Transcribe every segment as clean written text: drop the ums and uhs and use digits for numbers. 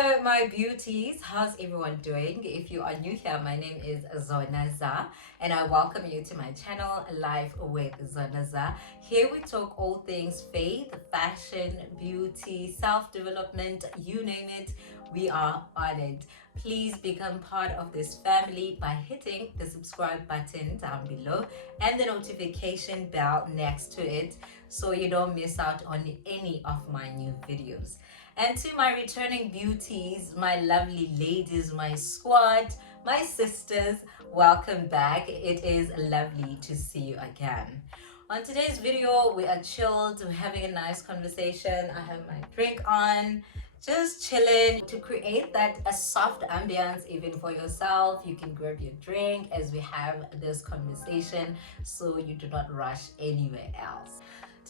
Hello, my beauties. How's everyone doing? If you are new here, my name is Zonaza, and I welcome you to my channel, Life with Zonaza. Here we talk all things faith, fashion, beauty, self-development, you name it, we are on it. Please become part of this family by hitting the subscribe button down below and the notification bell next to it so you don't miss out on any of my new videos. And to my returning beauties, my lovely ladies, my squad, my sisters, welcome back. It is lovely to see you again. On today's video, we are chilled, we're having a nice conversation. I have my drink on, just chilling to create that a soft ambience even for yourself. You can grab your drink as we have this conversation so you do not rush anywhere else.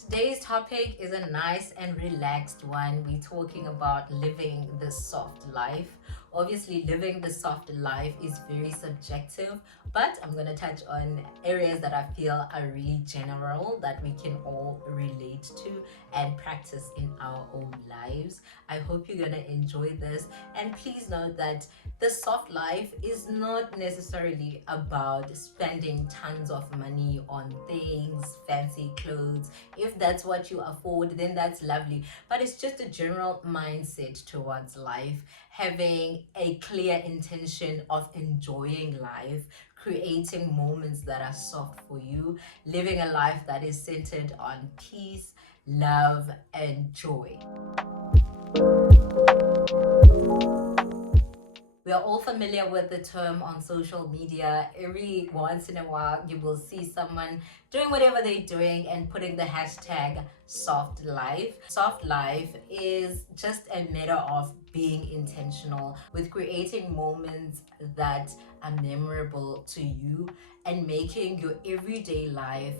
Today's topic is a nice and relaxed one. We're talking about living the soft life. Obviously, living the soft life is very subjective, but I'm going to touch on areas that I feel are really general that we can all relate to and practice in our own lives. I hope you're going to enjoy this. And please note that the soft life is not necessarily about spending tons of money on things, fancy clothes. If that's what you afford, then that's lovely. But it's just a general mindset towards life, having a clear intention of enjoying life, creating moments that are soft for you, living a life that is centered on peace, love, and joy. We are all familiar with the term on social media. Every once in a while, you will see someone doing whatever they're doing and putting the hashtag soft life. Soft life is just a matter of being intentional with creating moments that are memorable to you and making your everyday life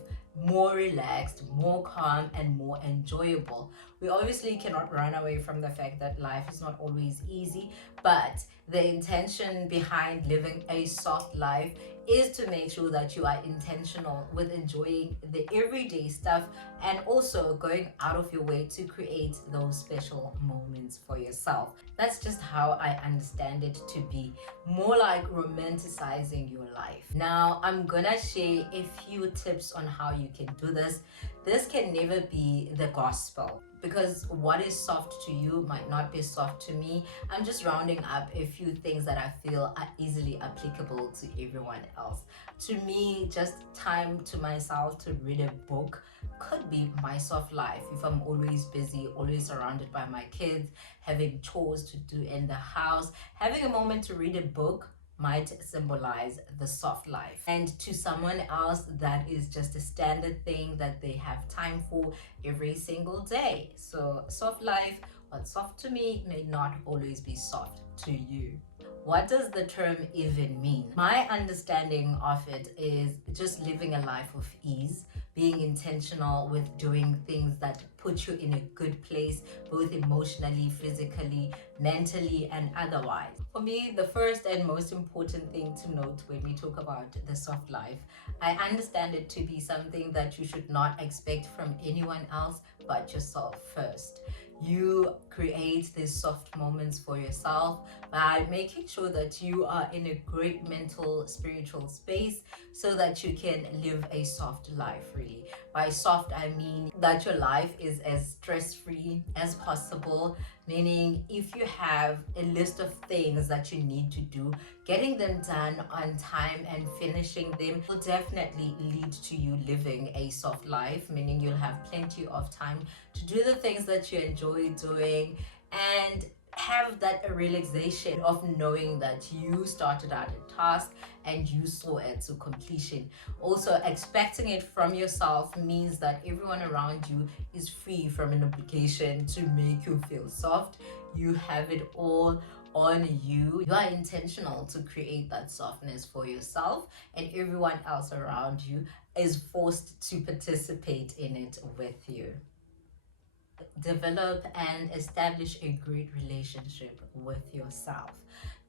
more relaxed, more calm, and more enjoyable. We obviously cannot run away from the fact that life is not always easy, but the intention behind living a soft life is to make sure that you are intentional with enjoying the everyday stuff and also going out of your way to create those special moments for yourself. That's just how I understand it to be, more like romanticizing your life. Now, I'm gonna share a few tips on how you can do this. This can never be the gospel, because what is soft to you might not be soft to me. I'm just rounding up a few things that I feel are easily applicable to everyone else. To me, just time to myself to read a book could be my soft life. If I'm always busy, always surrounded by my kids, having chores to do in the house, having a moment to read a book might symbolize the soft life. And to someone else, that is just a standard thing that they have time for every single day. So soft life, what's soft to me may not always be soft to you. What does the term even mean? My understanding of it is just living a life of ease, being intentional with doing things that put you in a good place, both emotionally, physically, mentally, and otherwise. For me, the first and most important thing to note when we talk about the soft life, I understand it to be something that you should not expect from anyone else but yourself first. You create these soft moments for yourself by making sure that you are in a great mental, spiritual space so that you can live a soft life, really. By soft, I mean that your life is as stress-free as possible, meaning if you have a list of things that you need to do, getting them done on time and finishing them will definitely lead to you living a soft life, meaning you'll have plenty of time to do the things that you enjoy doing and have that realization of knowing that you started out a task and you saw it to completion. Also, expecting it from yourself means that everyone around you is free from an obligation to make you feel soft. You have it all on you. You are intentional to create that softness for yourself, and everyone else around you is forced to participate in it with you. Develop and establish a great relationship with yourself.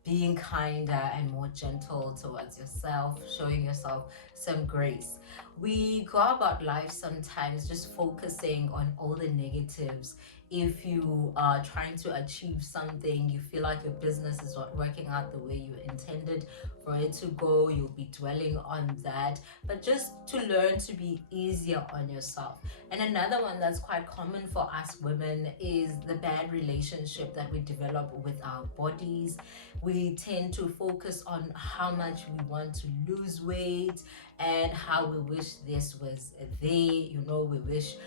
being kinder and more gentle towards yourself, showing yourself some grace. We go about life sometimes just focusing on all the negatives. If you are trying to achieve something, you feel like your business is not working out the way you intended for it to go, you'll be dwelling on that. But just to learn to be easier on yourself. And another one that's quite common for us women is the bad relationship that we develop with our bodies. We tend to focus on how much we want to lose weight and how we wish this was there. We wish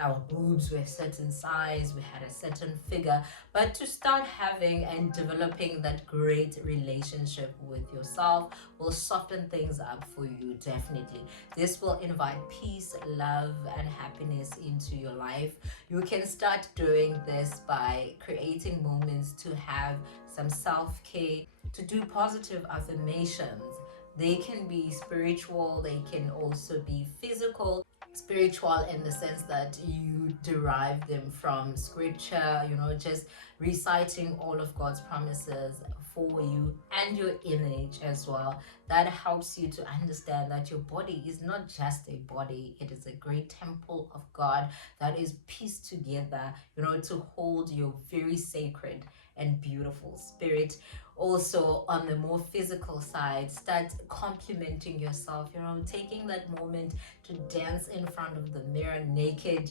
our boobs were a certain size, we had a certain figure. But to start having and developing that great relationship with yourself will soften things up for you, definitely. This will invite peace, love, and happiness into your life. You can start doing this by creating moments to have some self-care, to do positive affirmations. They can be spiritual, they can also be physical. Spiritual in the sense that you derive them from scripture, just reciting all of God's promises for you and your image as well. That helps you to understand that your body is not just a body, it is a great temple of God that is pieced together, to hold your very sacred and beautiful spirit. Also, on the more physical side, start complimenting yourself, taking that moment to dance in front of the mirror naked.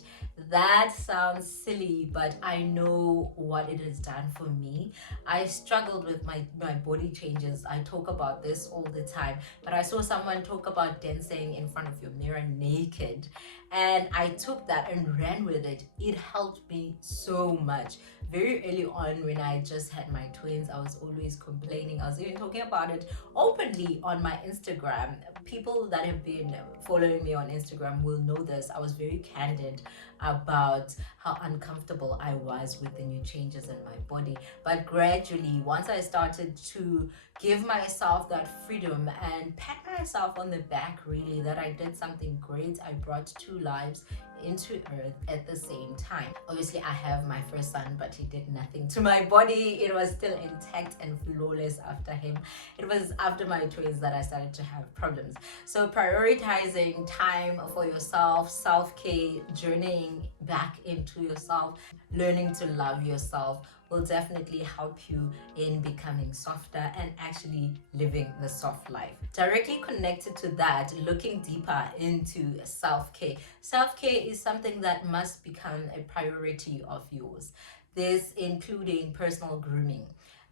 That sounds silly, but I know what it has done for me. I struggled with my body changes. I talk about this all the time, but I saw someone talk about dancing in front of your mirror naked, and I took that and ran with it. It helped me so much. Very early on, when I just had my twins, I was always complaining. I was even talking about it openly on my Instagram. People that have been following me on Instagram will know this. I was very candid about how uncomfortable I was with the new changes in my body. But gradually, once I started to give myself that freedom and pat myself on the back, really, that I did something great, I brought 2 lives into earth at the same time. Obviously, I have my first son, but he did nothing to my body. It was still intact and flawless after him. It was after my twins that I started to have problems. So prioritizing time for yourself, self-care, journeying back into yourself, learning to love yourself will definitely help you in becoming softer and actually living the soft life. Directly connected to that, looking deeper into self-care. Self-care is something that must become a priority of yours. This including personal grooming.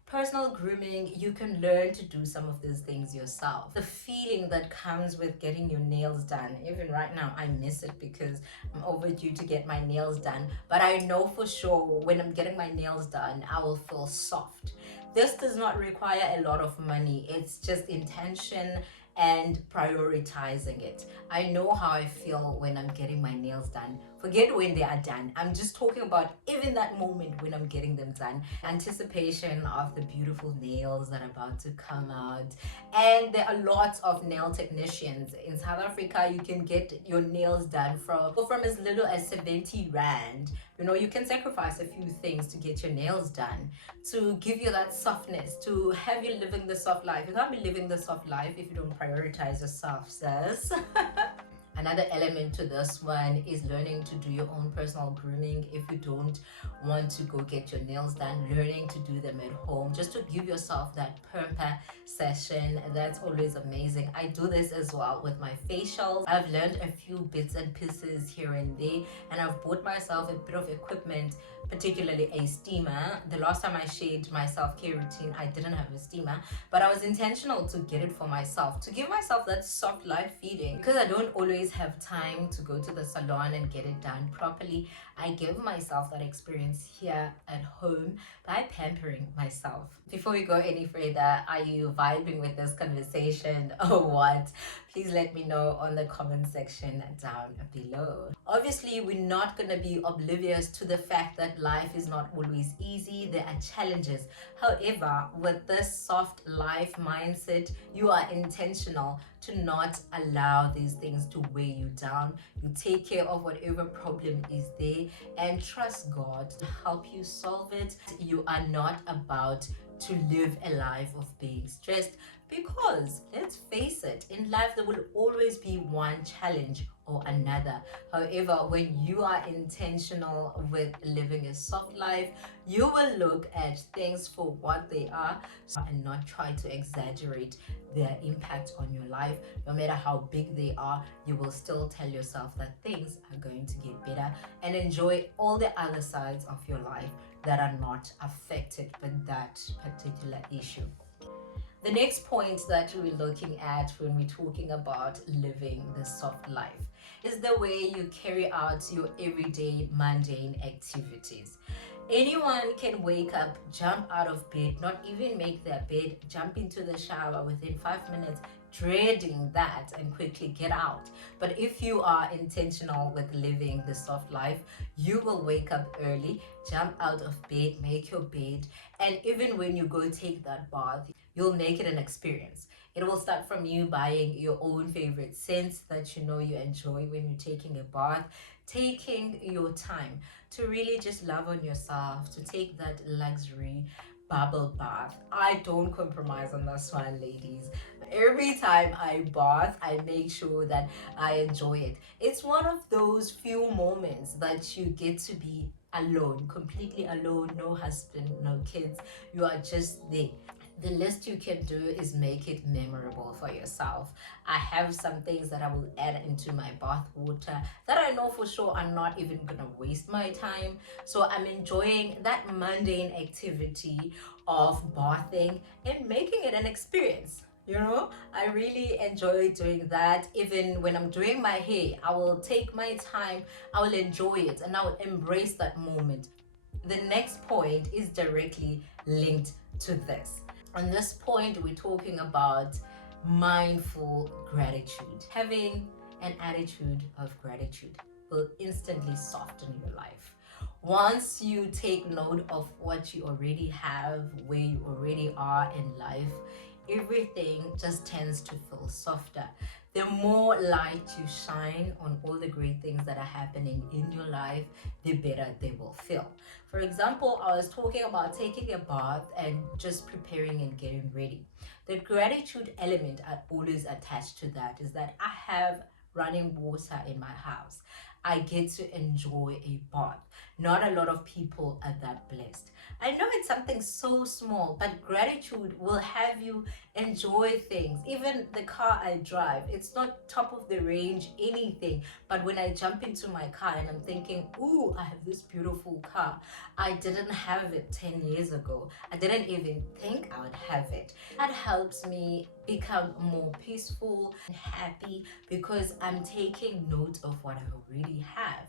Personal grooming, you can learn to do some of these things yourself. The feeling that comes with getting your nails done, even right now, I miss it because I'm overdue to get my nails done. But I know for sure when I'm getting my nails done, I will feel soft. This does not require a lot of money. It's just intention and prioritizing it. I know how I feel when I'm getting my nails done. Forget when they are done. I'm just talking about even that moment when I'm getting them done. Anticipation of the beautiful nails that are about to come out. And there are lots of nail technicians. In South Africa, you can get your nails done from as little as 70 Rand. You can sacrifice a few things to get your nails done, to give you that softness, to have you living the soft life. You can't be living the soft life if you don't prioritize yourself, sis. Another element to this one is learning to do your own personal grooming. If you don't want to go get your nails done, learning to do them at home, just to give yourself that pamper session. That's always amazing. I do this as well with my facials. I've learned a few bits and pieces here and there, and I've bought myself a bit of equipment, particularly a steamer. The last time I shared my self-care routine, I didn't have a steamer, but I was intentional to get it for myself, to give myself that soft life feeling. Because I don't always have time to go to the salon and get it done properly, I give myself that experience here at home by pampering myself. Before we go any further, are you vibing with this conversation or what? Please let me know on the comment section down below. Obviously, we're not going to be oblivious to the fact that life is not always easy. There are challenges. However, with this soft life mindset, you are intentional to not allow these things to weigh you down. You take care of whatever problem is there and trust God to help you solve it. You are not about to live a life of being stressed, because let's face it, in life there will always be one challenge or another. However, when you are intentional with living a soft life, you will look at things for what they are and not try to exaggerate their impact on your life. No matter how big they are, you will still tell yourself that things are going to get better, and enjoy all the other sides of your life that are not affected by that particular issue. The next point that we're looking at when we're talking about living the soft life is the way you carry out your everyday mundane activities. Anyone can wake up, jump out of bed, not even make their bed, jump into the shower within 5 minutes, dreading that, and quickly get out. But if you are intentional with living the soft life, you will wake up early, jump out of bed, make your bed, and even when you go take that bath, you'll make it an experience. It will start from you buying your own favorite scents that you know you enjoy when you're taking a bath, taking your time to really just love on yourself, to take that luxury bubble bath. I don't compromise on this one, ladies. Every time I bath, I make sure that I enjoy it. It's one of those few moments that you get to be alone, completely alone, no husband, no kids. You are just there. The least you can do is make it memorable for yourself. I have some things that I will add into my bath water that I know for sure are not even gonna waste my time. So I'm enjoying that mundane activity of bathing and making it an experience. I really enjoy doing that. Even when I'm doing my hair, I will take my time, I will enjoy it, and I will embrace that moment. The next point is directly linked to this. On this point, we're talking about mindful gratitude. Having an attitude of gratitude will instantly soften your life. Once you take note of what you already have, where you already are in life, everything just tends to feel softer. The more light you shine on all the great things that are happening in your life, the better they will feel. For example, I was talking about taking a bath and just preparing and getting ready. The gratitude element I always attached to that is that I have running water in my house. I get to enjoy a bath. Not a lot of people are that blessed. I know it's something so small, but gratitude will have you enjoy things. Even the car I drive, it's not top of the range anything, but when I jump into my car and I'm thinking, ooh, I have this beautiful car. I didn't have it 10 years ago. I didn't even think I would have it. That helps me become more peaceful and happy because I'm taking note of what I already have.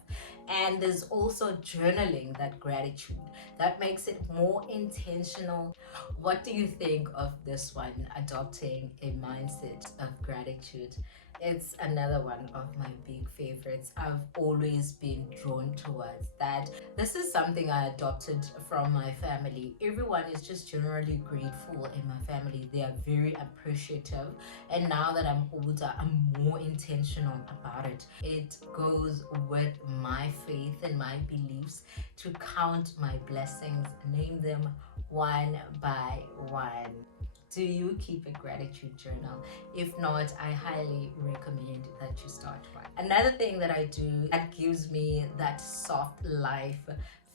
And there's also journaling that gratitude that makes it more intentional. What do you think of this one, adopting a mindset of gratitude? It's another one of my big favorites. I've always been drawn towards that. This is something I adopted from my family. Everyone is just generally grateful in my family. They are very appreciative. And now that I'm older, I'm more intentional about it. It goes with my faith and my beliefs to count my blessings, name them one by one. Do you keep a gratitude journal? If not, I highly recommend that you start one. Another thing that I do that gives me that soft life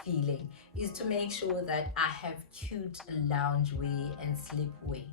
feeling is to make sure that I have cute loungewear and sleepwear.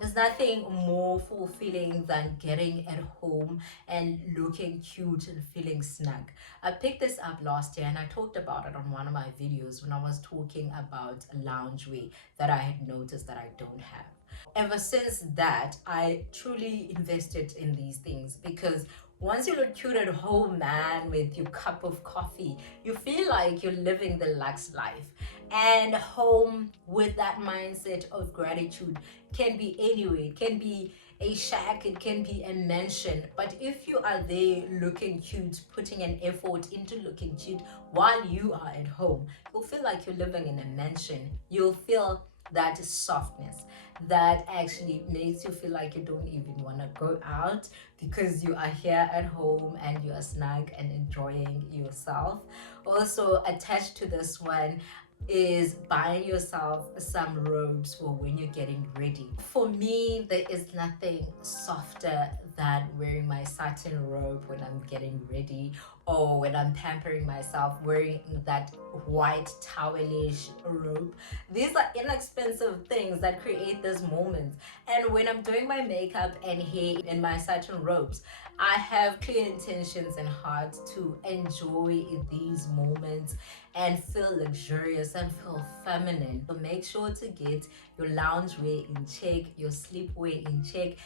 There's nothing more fulfilling than getting at home and looking cute and feeling snug. I picked this up last year and I talked about it on one of my videos when I was talking about loungewear that I had noticed that I don't have. Ever since that, I truly invested in these things because once you look cute at home, man, with your cup of coffee, you feel like you're living the luxe life. And home with that mindset of gratitude can be anywhere. It can be a shack, it can be a mansion. But if you are there looking cute, putting an effort into looking cute while you are at home, you'll feel like you're living in a mansion. You'll feel that softness that actually makes you feel like you don't even want to go out because you are here at home and you are snug and enjoying yourself. Also attached to this one, is buying yourself some robes for when you're getting ready. For me, there is nothing softer than wearing my satin robe when I'm getting ready, or when I'm pampering myself, wearing that white towelish robe. These are inexpensive things that create those moments. And when I'm doing my makeup and hair in my satin robes, I have clear intentions and heart to enjoy these moments and feel luxurious and feel feminine. So make sure to get your loungewear in check, your sleepwear in check,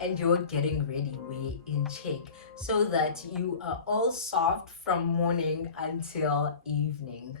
and your getting ready wear in check, so that you are all soft from morning until evening.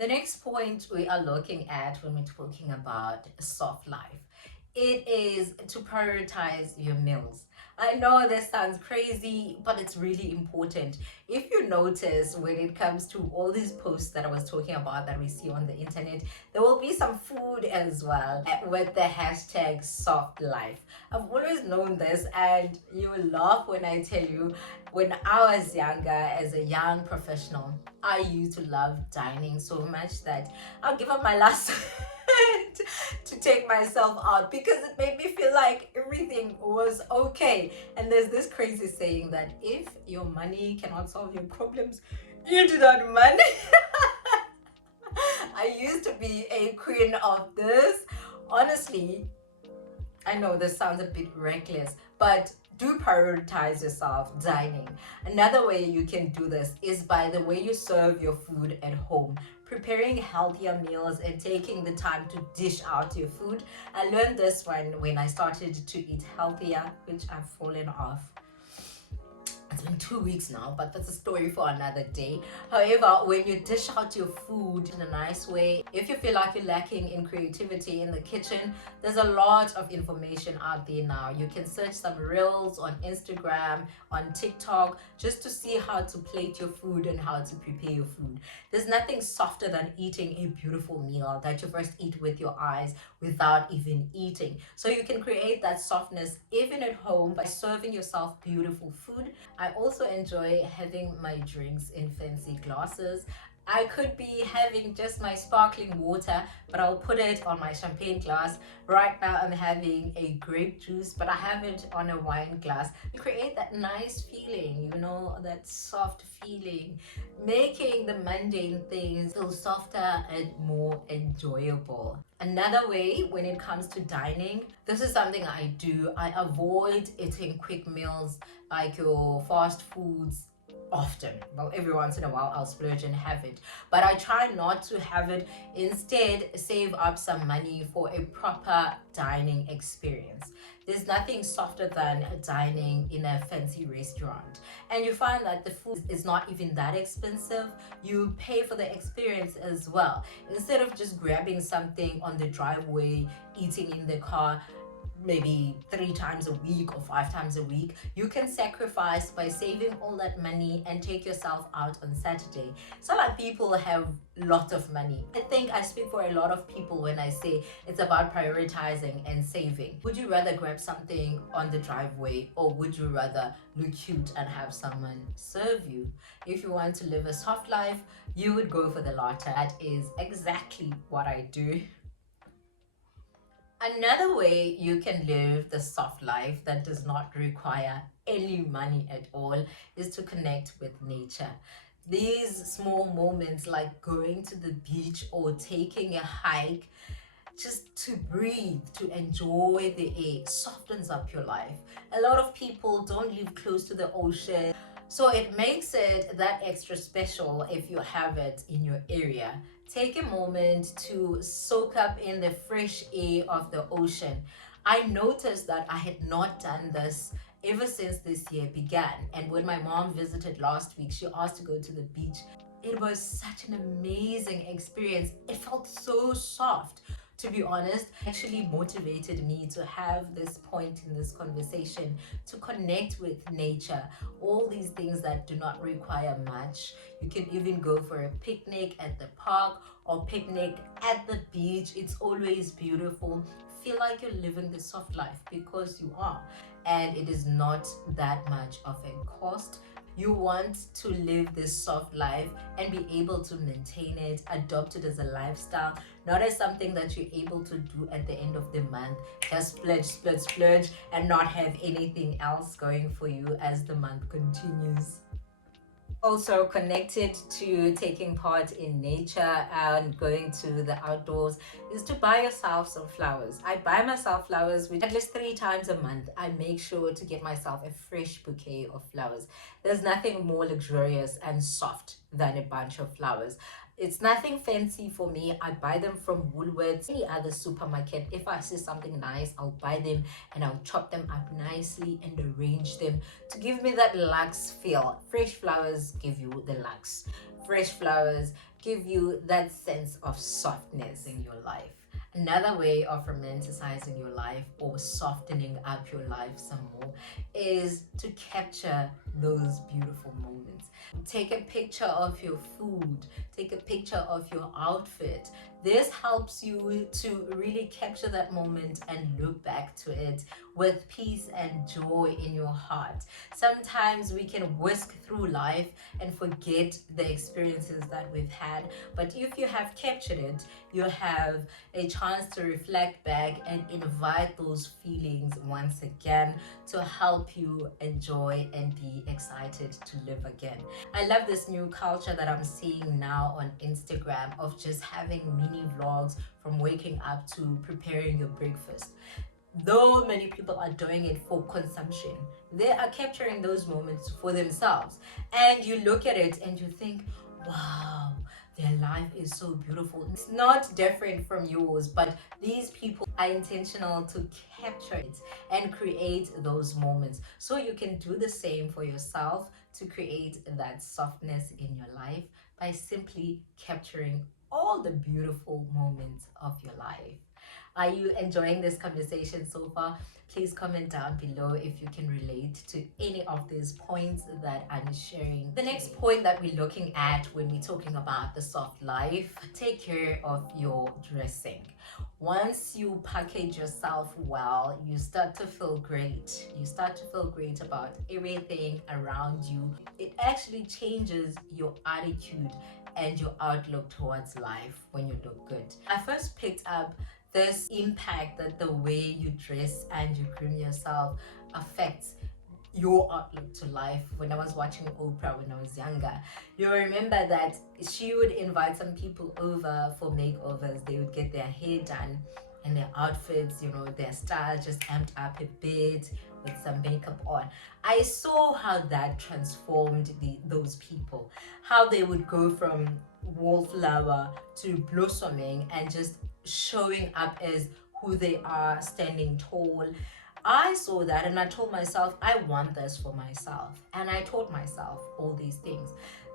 The next point we are looking at when we're talking about a soft life, it is to prioritize your meals. I know this sounds crazy, but it's really important. If you notice, when it comes to all these posts that I was talking about that we see on the internet, there will be some food as well with the hashtag soft life. I've always known this, and you will laugh when I tell you, when I was younger, as a young professional, I used to love dining so much that I'll give up my last cent to take myself out, because it made me feel like everything was okay. And there's this crazy saying that if your money cannot solve your problems, you do not money. I used to be a queen of this. Honestly, I know this sounds a bit reckless, but do prioritize yourself dining. Another way you can do this is by the way you serve your food at home. Preparing healthier meals and taking the time to dish out your food. I learned this one when I started to eat healthier, which I've fallen off. It's been 2 weeks now, but that's a story for another day. However, when you dish out your food in a nice way, if you feel like you're lacking in creativity in the kitchen, there's a lot of information out there now. You can search some reels on Instagram, on TikTok, just to see how to plate your food and how to prepare your food. There's nothing softer than eating a beautiful meal that you first eat with your eyes without even eating. So you can create that softness even at home by serving yourself beautiful food. I also enjoy having my drinks in fancy glasses. I could be having just my sparkling water, but I'll put it on my champagne glass. Right now I'm having a grape juice, but I have it on a wine glass. Create that nice feeling, that soft feeling, making the mundane things feel softer and more enjoyable. Another way when it comes to dining, this is something I do. I avoid eating quick meals like your fast foods often. Well, every once in a while I'll splurge and have it, but I try not to have it. Instead, save up some money for a proper dining experience. There's nothing softer than dining in a fancy restaurant, and you find that the food is not even that expensive. You pay for the experience as well, instead of just grabbing something on the driveway, eating in the car maybe 3 times a week or 5 times a week. You can sacrifice by saving all that money and take yourself out on Saturday. So like people have lots of money. I think I speak for a lot of people when I say it's about prioritizing and saving. Would you rather grab something on the driveway, or would you rather look cute and have someone serve you? If you want to live a soft life, you would go for the latter. That is exactly what I do. Another way you can live the soft life that does not require any money at all is to connect with nature. These small moments, like going to the beach or taking a hike, just to breathe, to enjoy the air, softens up your life. A lot of people don't live close to the ocean, so it makes it that extra special if you have it in your area. Take a moment to soak up in the fresh air of the ocean. I noticed that I had not done this ever since this year began. And when my mom visited last week, she asked to go to the beach. It was such an amazing experience. It felt so soft. To be honest, actually motivated me to have this point in this conversation, to connect with nature. All these things that do not require much. You can even go for a picnic at the park or picnic at the beach. It's always beautiful. Feel like you're living the soft life, because you are. And it is not that much of a cost. You want to live this soft life and be able to maintain it, adopt it as a lifestyle, not as something that you're able to do at the end of the month, just splurge, splurge, splurge, and not have anything else going for you as the month continues. Also connected to taking part in nature and going to the outdoors is to buy yourself some flowers. I buy myself flowers which at least 3 times a month. I make sure to get myself a fresh bouquet of flowers. There's nothing more luxurious and soft than a bunch of flowers. It's nothing fancy for me. I buy them from Woolworths, any other supermarket. If I see something nice, I'll buy them and I'll chop them up nicely and arrange them to give me that luxe feel. Fresh flowers give you the luxe. Fresh flowers give you that sense of softness in your life. Another way of romanticizing your life or softening up your life some more is to capture those beautiful moments. Take a picture of your food, take a picture of your outfit. This helps you to really capture that moment and look back to it with peace and joy in your heart. Sometimes we can whisk through life and forget the experiences that we've had, but if you have captured it, you have a chance to reflect back and invite those feelings once again to help you enjoy and be excited to live again. I love this new culture that I'm seeing now on Instagram of just having mini vlogs from waking up to preparing your breakfast. Though many people are doing it for consumption, they are capturing those moments for themselves. And you look at it and you think, wow, their life is so beautiful. It's not different from yours, but these people are intentional to capture it and create those moments. So you can do the same for yourself to create that softness in your life by simply capturing all the beautiful moments of your life. Are you enjoying this conversation so far? Please comment down below if you can relate to any of these points that I'm sharing. The next point that we're looking at when we're talking about the soft life, take care of your dressing. Once you package yourself well, you start to feel great. You start to feel great about everything around you. It actually changes your attitude and your outlook towards life when you look good. I first picked up this impact that the way you dress and you groom yourself affects your outlook to life. When I was watching Oprah when I was younger, you remember that she would invite some people over for makeovers. They would get their hair done and their outfits, their style just amped up a bit with some makeup on. I saw how that transformed those people, how they would go from wallflower to blossoming and just showing up as who they are, standing tall. I saw that and I told myself, I want this for myself. And I taught myself all these things.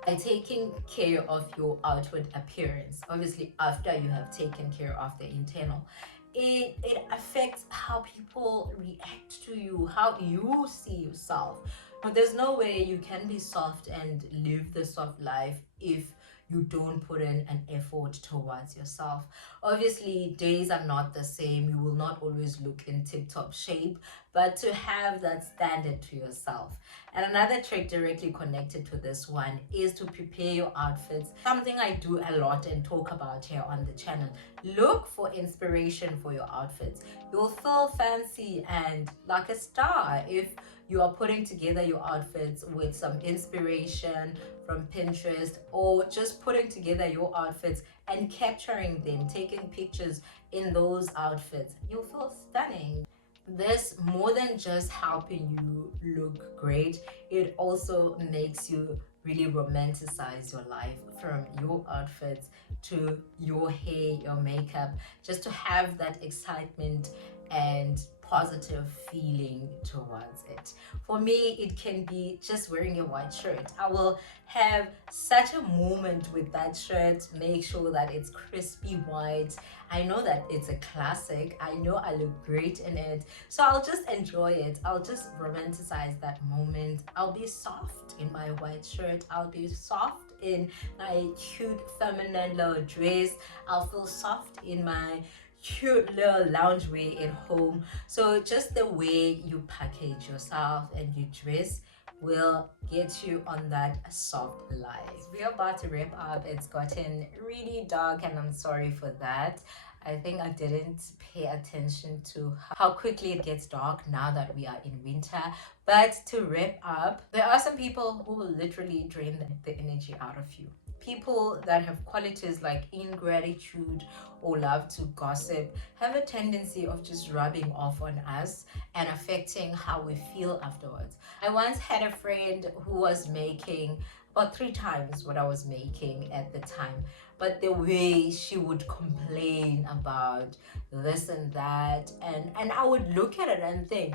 By taking care of your outward appearance, obviously after you have taken care of the internal, it affects how people react to you, how you see yourself. But there's no way you can be soft and live the soft life if you don't put in an effort towards yourself. Obviously, days are not the same. You will not always look in tip-top shape, but to have that standard to yourself. And another trick directly connected to this one is to prepare your outfits. Something I do a lot and talk about here on the channel. Look for inspiration for your outfits. You'll feel fancy and like a star if you are putting together your outfits with some inspiration from Pinterest, or just putting together your outfits and capturing them, taking pictures in those outfits. You'll feel stunning. This, more than just helping you look great, it also makes you really romanticize your life, from your outfits to your hair, your makeup, just to have that excitement and positive feeling towards it. For me, it can be just wearing a white shirt. I will have such a moment with that shirt, make sure that it's crispy white. I know that it's a classic. I know I look great in it. So I'll just enjoy it. I'll just romanticize that moment. I'll be soft in my white shirt. I'll be soft in my cute feminine little dress. I'll feel soft in my cute little loungewear at home. So just the way you package yourself and you dress will get you on that soft life. We're about to wrap up. It's gotten really dark, and I'm sorry for that. I think I didn't pay attention to how quickly it gets dark now that we are in winter. But to wrap up, there are some people who will literally drain the energy out of you. People that have qualities like ingratitude or love to gossip have a tendency of just rubbing off on us and affecting how we feel afterwards. I once had a friend who was making about 3 times what I was making at the time, but the way she would complain about this and that, and I would look at it and think,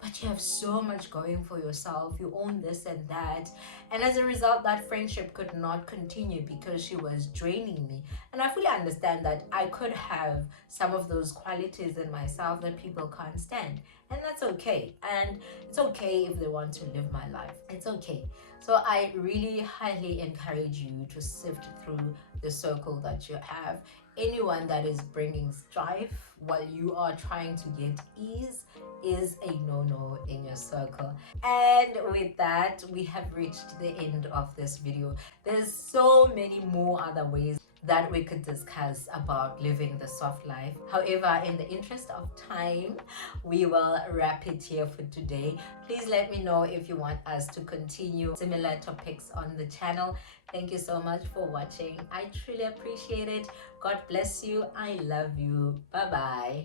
but you have so much going for yourself, you own this and that. And as a result, that friendship could not continue because she was draining me. And I fully understand that I could have some of those qualities in myself that people can't stand, and that's okay. And it's okay if they want to live my life, it's okay. So I really highly encourage you to sift through the circle that you have. Anyone that is bringing strife while you are trying to get ease is a no-no in your circle. And with that, we have reached the end of this video. There's so many more other ways that we could discuss about living the soft life. However, in the interest of time, we will wrap it here for today. Please let me know if you want us to continue similar topics on the channel. Thank you so much for watching. I truly appreciate it. God bless you. I love you. Bye bye.